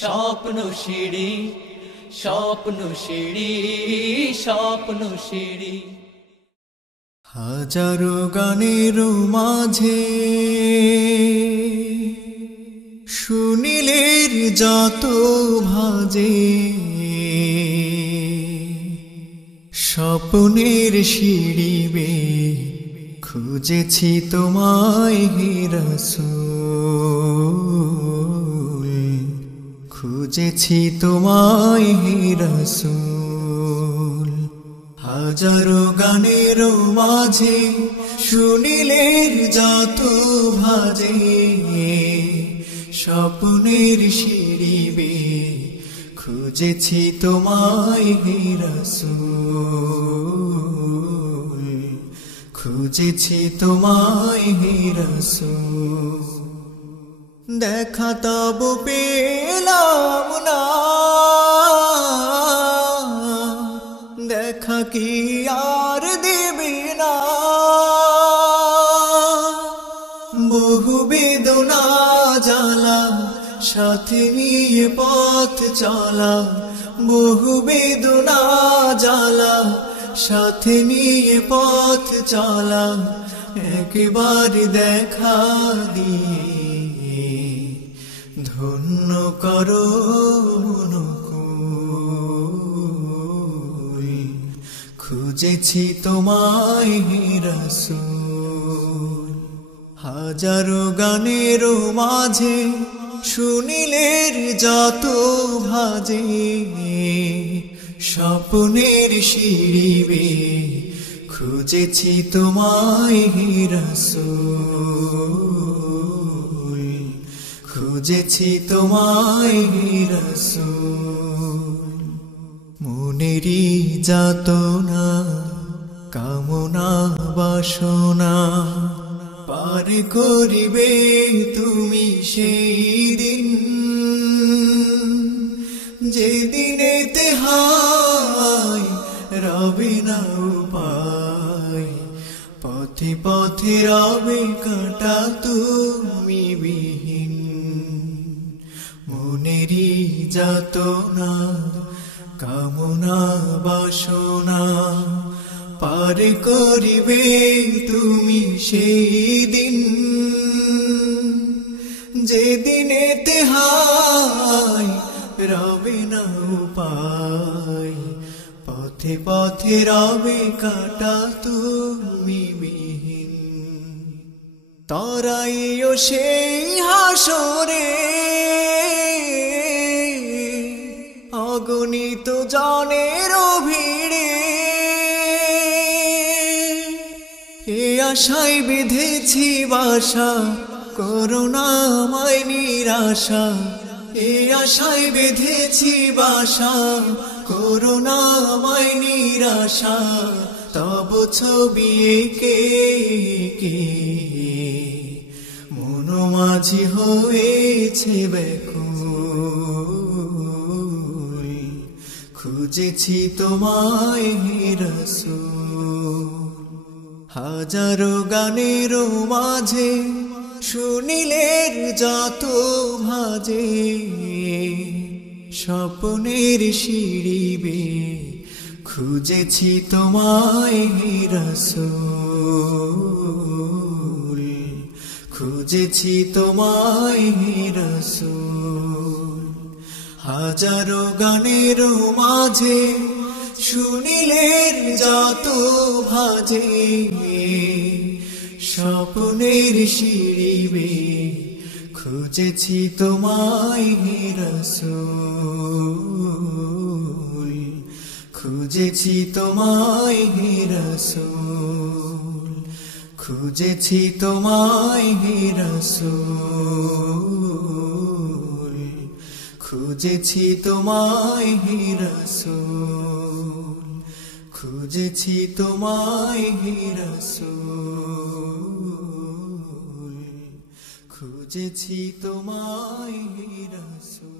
স্বপ্ন সিঁড়ি স্বপ্ন সিঁড়ি স্বপ্ন সিঁড়ি। হাজারো গানের মাঝে সুনীলের যত ভাজে, স্বপ্নের সিঁড়ি বেয়ে খুঁজেছি তোমায় হে রাসূল, খুঁজেছি তোমায় হে রাসূল। হাজারো গানের মাঝে সুনীলের যত ভাজে, স্বপ্নের সিঁড়ি বেয়ে খুঁজেছি তোমায় হে রাসূল, খুঁজেছি তোমায় হে রাসূল। দেখা তব পেলাম না, দেখা কি আর দেবে না, বহু বেদনা জ্বালা সাথে নিয়ে পথ চলা, বহু বেদনা জ্বালা সাথে নিয়ে পথ চলা। একবার দেখা দিয়ে ধন্য করো মনকুল, খুঁজেছি তোমায় হে রাসূল। হাজারো গানের মাঝে সুনীলের যত ভাজে, স্বপ্নের সিঁড়ি বেয়ে খুঁজেছি তোমায় হে রাসূল, খুঁজেছি তোমায় হে রাসূল। মনেরই যাতনা কামনা বাসনা পার করিবে তুমি সেই দিন, যেদিনেতে হায় রবে না উপায়, পথে পথে রবে কাঁটা তুমি বিহীন। মনেরই যাতনা কামনা বাসনা পার করিবে তুমি সেই দিন, যেদিনেতে হায় রবে না উপায়, পথে পথে রবে কাঁটা তুমি বিহীন। তরাইও সেই হাসরে অগণিত জনের ভিড়ে, এ আশায় বেঁধেছি বাসা করোনা আমায় নিরাশা, এ আশায় বেঁধেছি বাসা করোনা আমায় নিরাশা। তব ছবি এঁকে কে মন মাঝি হয়েছে ব্যাকুল, খুঁজেছি তোমায় হে রাসূল। হাজারো গানের মাঝে সুনীলের যত ভাজে, স্বপ্নের সিঁড়ি বেয়ে খুঁজেছি তোমায় হে রাসূল, খুঁজেছি তোমায় হে রাসূল। হাজারো গানের মাঝে সুনীলের যত ভাজে, স্বপ্নের সিঁড়ি বেয়ে খুঁজেছি তোমায় হে রাসূল, খুঁজেছি তোমায় হে রাসূল, খুঁজেছি তোমায় হে রাসূল, খুঁজেছি তোমায় হে রাসূল, খুঁজেছি তোমায় হে রাসূল, খুঁজেছি তোমায় হে রাসূল।